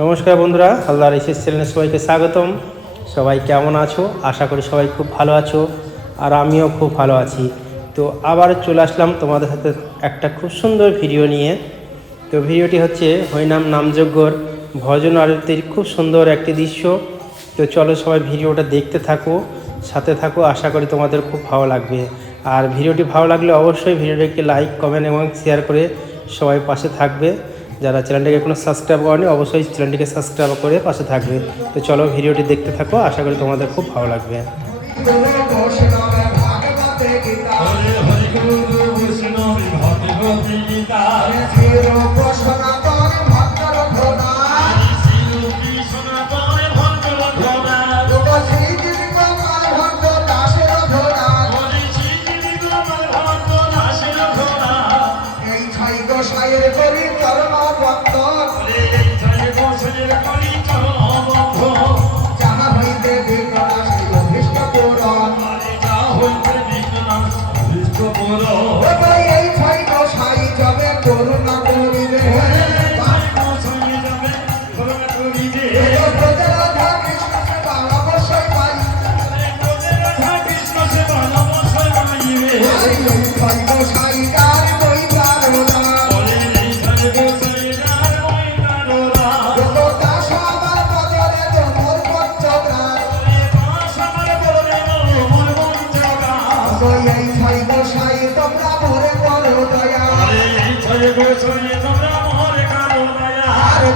নমস্কার বন্ধুরা, হালদার এসএস চ্যানেলে সবাইকে স্বাগতম। সবাই কেমন আছো? আশা করি সবাই খুব ভালো আছো, আর আমিও খুব ভালো আছি। তো আবার চলে আসলাম তোমাদের সাথে একটা খুব সুন্দর ভিডিও নিয়ে। তো ভিডিওটি হচ্ছে হরিনাম নামযজ্ঞর ভজন আরতির খুব সুন্দর একটি দৃশ্য। তো চলো সবাই ভিডিওটা দেখতে থাকো, সাথে থাকো, আশা করি তোমাদের খুব ভালো লাগবে। আর ভিডিওটি ভালো লাগলে অবশ্যই ভিডিওটিকে লাইক, কমেন্ট এবং শেয়ার করে সবাই পাশে থাকবে। যারা চ্যানেলটিকে এখনো সাবস্ক্রাইব করেনি অবশ্যই চ্যানেলটিকে সাবস্ক্রাইব করে পাশে থাকবে। তো চলো ভিডিওটি দেখতে থাকো, আশা করি তোমাদের খুব ভালো লাগবে।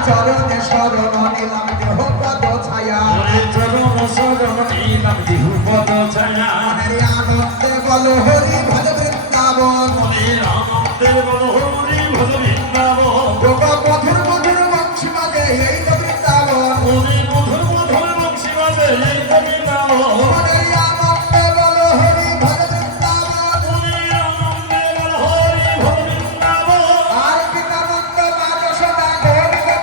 চরণে শরণ নিলাম দেহ পদ ছায়া, চরণ শরণ নিলাম দেহ পদ ছায়া। আনন্দে বল হরি ভজ বৃন্দাবন, আনন্দে বল হরি ভজ বৃন্দাবন। মধুর মধুর বংশী বাজে এই তো বৃন্দাবন, মধুর মধুর বংশী বাজে এই তো বৃন্দাবন। আনন্দে বল হরি ভজ বৃন্দাবন, আনন্দে বল হরি ভজ বৃন্দাবন। আর পিতানন্দ মা যশোদা গৌরী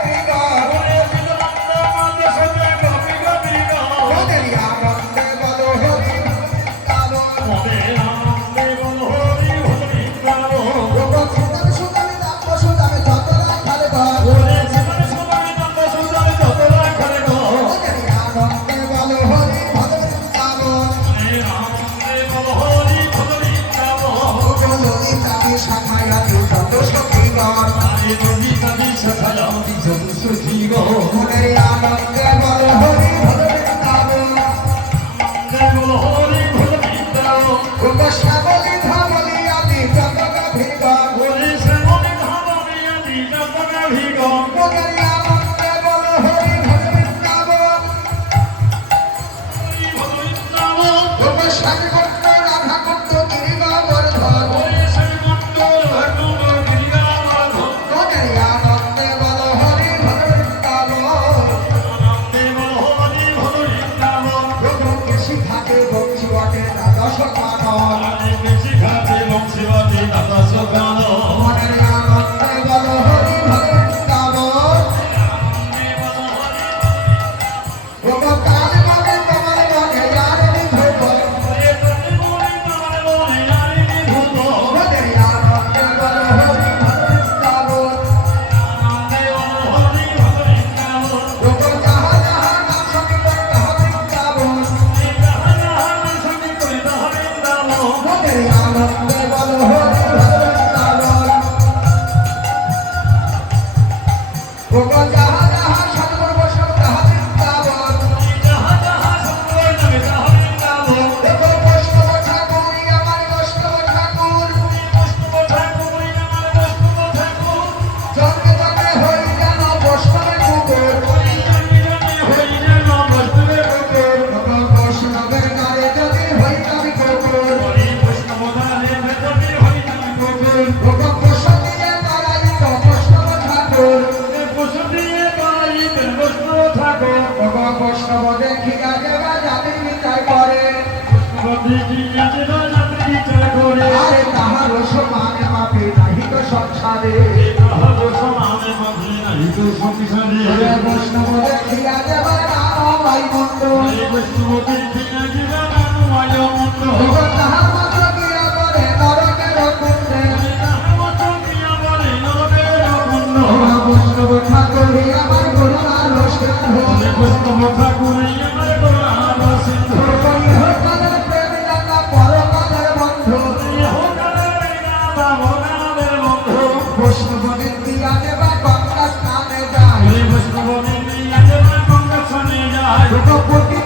ঠাকুর আমার গুরু আমাদের বন্ধু বৈষ্ণবের দিয়া দেবা গঙ্গা স্নানে যায় বৈষ্ণব গঙ্গা স্নানে যায় রূপবতী